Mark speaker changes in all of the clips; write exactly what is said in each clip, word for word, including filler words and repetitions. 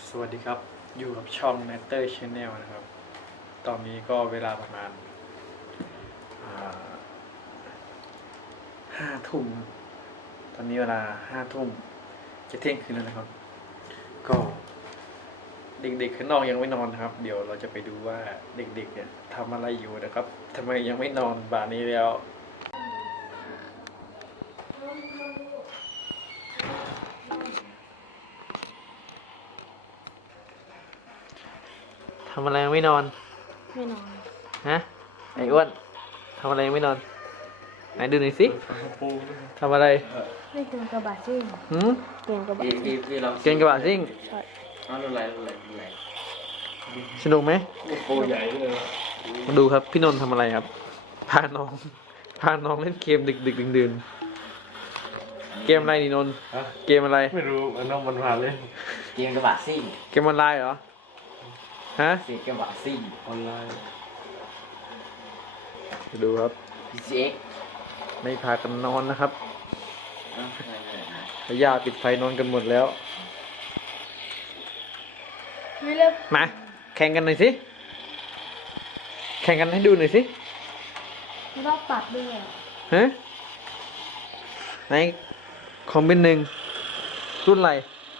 Speaker 1: สวัสดีครับอยู่กับช่อง Matter Channel นะครับตอนนี้ก็เวลาประมาณห้าทุ่มตอนนี้เวลาห้าทุ่มจะเที่ยงคืนแล้วนะครับ ก็เด็กๆข้างนอกยังไม่นอนนะครับ เดี๋ยวเราจะไปดูว่าเด็กๆเนี่ยทำอะไรอยู่นะครับทำไมยังไม่นอนบ่ายนี้แล้วทำอะไรยังไม่นอน
Speaker 2: ไม่นอน
Speaker 1: ฮะไอ้อ้วนทำอะไรยังไม่นอนไหนดูหน่อยสิทำอะไร
Speaker 2: ไม่เกินกระบะซิ่ง
Speaker 1: หืม
Speaker 2: เกินกระบะซิ่ง
Speaker 1: เกินกระบะซิ่ง
Speaker 2: ใช่
Speaker 3: อ๋อรุ่นไรรุ่นไรรุ่นไร
Speaker 1: สนุกไหม
Speaker 3: โคใหญ่เลย
Speaker 1: มาดูครับพี่นนท์ทำอะไรครับพาน้องพาน้องเล่นเกมดึกดึกดื่นดื่นเกมอะไรนี่นนท์เกมอะไร
Speaker 3: ไม่รู้มันน้องมันมาเลย
Speaker 4: เกมกระบะซิ่ง
Speaker 1: เกมออนไลน์เหรอฮะ
Speaker 4: เสียกระบะซิ่ง
Speaker 3: ออนไลน์
Speaker 1: ดูครับ
Speaker 4: พี ซี เอ็กซ์
Speaker 1: ไม่พากันนอนนะครับพยาปิดไฟนอนกันหมดแล้ว
Speaker 2: ไม่เลิก
Speaker 1: มาแข่งกันหน่อยสิแข่งกันให้ดูหน่อยสิ
Speaker 2: รอบตัดด้วย
Speaker 1: ฮะไหนคอมเป็นหนึ่งรุ่นอะไร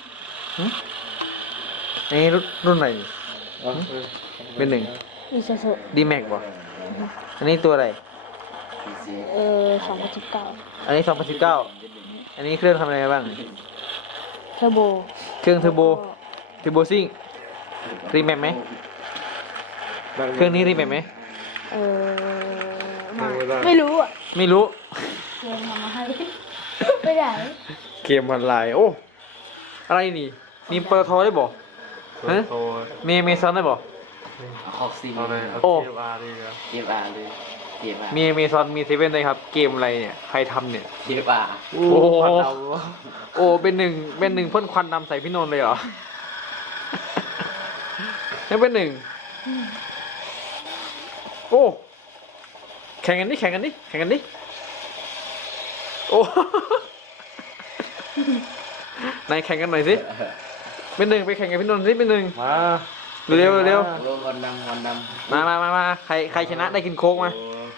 Speaker 1: ไอ้รุ่นรุ่นอะไรเป็นหนึ่ง
Speaker 2: อีซูซู
Speaker 1: ดีแม็กบ่อันนี้ตัวอะไร
Speaker 2: เออสองพันสิบเก้า
Speaker 1: อันนี้สองพันสิบเก้าอันนี้เครื่องทำอะไรบ้าง
Speaker 2: เทอร์โบ
Speaker 1: เครื่องเทอร์โบเทอร์โบซิ่งรีแมปไหมเครื่องนี้รีแมปไหม
Speaker 2: เออไม่รู้อ่ะ
Speaker 1: ไม่รู้
Speaker 2: เกมทำมาให้ไม่ได้
Speaker 1: เกมออนไลน์โอ้อะไรนี่มีเปิดโทรได้บ่ฮะมีเมซอนได้บ่
Speaker 4: ออกซิ่ง
Speaker 1: โอ้
Speaker 4: เกมอาร์เลยเกมอาร์เลยเกมอาร์
Speaker 1: มีเมซอนมีเซเว่นเลยครับเกมอะไรเนี่ยใครทำเนี่ย
Speaker 4: เกมอาร์
Speaker 1: โอ้โอ้เป็นหนึ่งเป็นหนึ่งพ่นควันดำใส่พี่นนท์เลยเหรอนี่เป็นหนึ่งโอ้แข่งกันดิแข่งกันดิแข่งกันดิโอ้นายแข่งกันหน่อยสิเป็นหนึ่งไปแข่งกับพี่นนท์สิเป็นหนึ่ง
Speaker 3: มา
Speaker 1: เร็วเร็ว
Speaker 4: วันดำวันด
Speaker 1: ำมามามามาใครใครชนะได้กินโค้กมา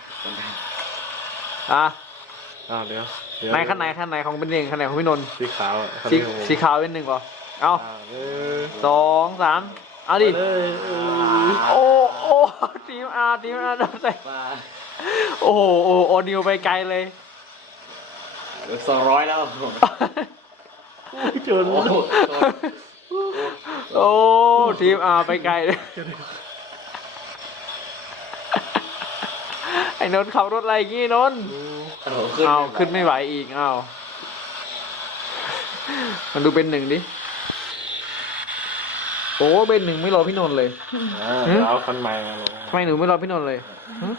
Speaker 1: อ่ะ
Speaker 3: อ่าเดี๋ยว
Speaker 1: ไหนขั้นไหนขั้นไหนของเป็นหนึ่งขั้นไหนของพี่นนท์
Speaker 3: สีขาว
Speaker 1: สีสีขาวเป็นหนึ่งป่ะเอาสองสามเอาดิโอ้โอ้ทีมอาร์ทีมอาร์โดนใส่โอ้โหโอ้โอนิวไปไกลเลย
Speaker 4: สองร้อยแล้ว
Speaker 1: จนโอ้ทีมอาร์ไปไกลเลยไอ้นนท์ขับรถอะไรงี้นนท์เอาขึ้นไม่ไหวอีกเอามันดูเป็นหนึ่งดิโอ้เป็นหนึ่งไม่รอพี่นนท์เลย
Speaker 3: เอาคันใหม่มาลง
Speaker 1: ทำไมหนูไม่รอพี่นนท์เลย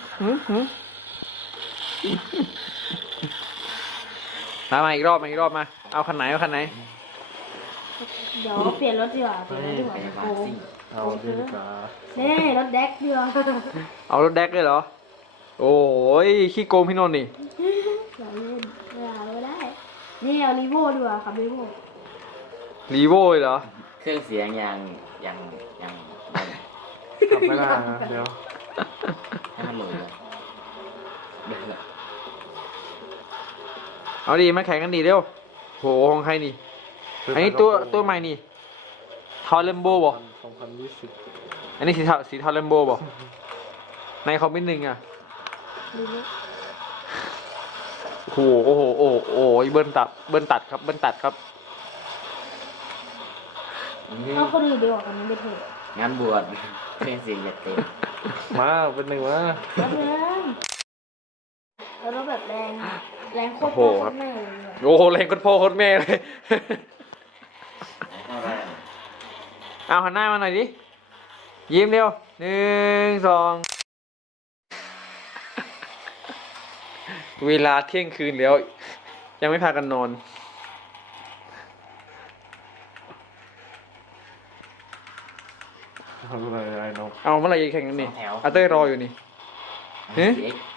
Speaker 1: มามาอีกรอบมาอีกรอบมาเอาคันไหนเอาคันไหน
Speaker 2: เดี๋ยวเปลี่ยนรถดีกว่าเปลี่ยนรถดีกว่าโอ้
Speaker 3: เอาดีกว่า
Speaker 2: นี่รถแดกดีกว่า
Speaker 1: เอารถแดกเลยเหรอโอ้ยขี้โกงพี่นนท์นี่
Speaker 2: อย่าเล่นไม่เอาไม่ได้นี่เอารีโว่ดีกว่าขับรีโว่
Speaker 1: รีโว่เหรอ
Speaker 4: เครื่องเสียงยังยังยัง
Speaker 3: ทำไม่ได้นะเดี๋ยว
Speaker 4: ห้าหมื่นเลย
Speaker 1: เอาดีมาแข่งกันดีเร็วโหของใครนี่อันนี้ตัวตัวใหม่นี่ทอร์เรมโบบ่
Speaker 3: สองพันยี่สิบ
Speaker 1: อันนี้สีทอสีทอร์เรมโบบ่ในคอมมิชหนึ่งอ่ะโอ้โหโอ้โหโอ้โหเบิ้ลตัดเบิ้ลตัดครับเบิ้ลตัดครับ
Speaker 2: เขาคนอื่นดีกว่ากันนี้ไปเถอะ
Speaker 4: งานบวชเครื่องเสียงจัดเต็ม
Speaker 3: มาเป็นหนึ่งมา
Speaker 2: แล้วแรงแล้วรถแบบแรงแรงโคตรโคตรแม่เลย
Speaker 1: โอ้โหแรงโคตรพ่อโคตรแม่เลยเอาหันหน้ามาหน่อยดิยิ้มเร็วหนึ่งสองเวลาเที่ยงคืนแล้วยังไม่พากันนอน
Speaker 3: เอาเมื่อไรน้อง
Speaker 1: เอาเมื่อไรแข่งกันนี่อาเต้รออยู่นี่เฮ้ย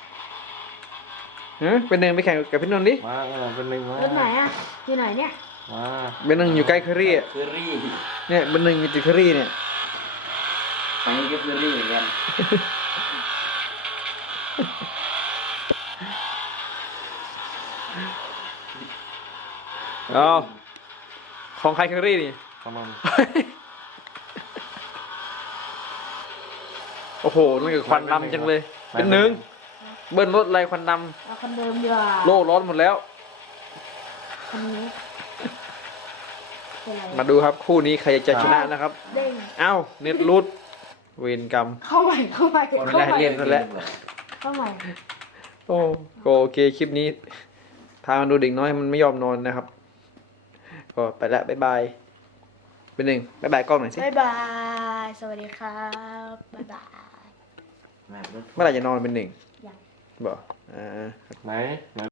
Speaker 1: เฮ้ยเป็นหนึ่งไปแข่งกับพี่นนท์ดิ
Speaker 3: มาเป็นหนึ่งมาร
Speaker 2: ถไหนอ่ะอยู่ไหนเนี่ย
Speaker 3: มา
Speaker 1: เป็นหนึ่งอยู่ใกล้เคอรี่
Speaker 4: เคอรี่
Speaker 1: เนี่ยเบอร์หนึ่งมีติเคอรี่เนี่ย
Speaker 4: อันนี้ก็คือรี่เหมือนกัน
Speaker 1: เอาของใครเคอรี่นี่
Speaker 3: ประมาณ
Speaker 1: โอ้โหนั่นคือควันดำจังเลย เป็นหนึ่ง เบิ้ลรถอะไรควันด
Speaker 2: เอาคนเดิมดีกว่า
Speaker 1: ำโล่ร้อนหมดแล้ว
Speaker 2: คนนี้เป็นไร
Speaker 1: มาดูครับคู่นี้ใครจะชนะนะครับ
Speaker 2: เด้ง
Speaker 1: เอ้าเน็ตรูดเวรกรรม
Speaker 2: เข้าใหม่เข้าใหม่
Speaker 1: คน
Speaker 2: เข้า
Speaker 1: แรก
Speaker 2: ใหม่
Speaker 1: เรียน นั่นแหละ
Speaker 2: เข้าใหม่
Speaker 1: โอ้ก็โอเคคลิปนี้ พามาดูเด็กน้อยมันไม่ยอมนอนนะครับ ก็ไปละบ๊ายบาย เป็นหนึ่งบ๊ายบายกล้องหน่อยสิ
Speaker 2: บ๊ายบาย สวัสดีครับบ๊ายบาย
Speaker 1: เมื่อไหร่จะนอนเป็นหนึ่ง
Speaker 2: ยัง
Speaker 1: บอกอ่า
Speaker 3: ไหนไหน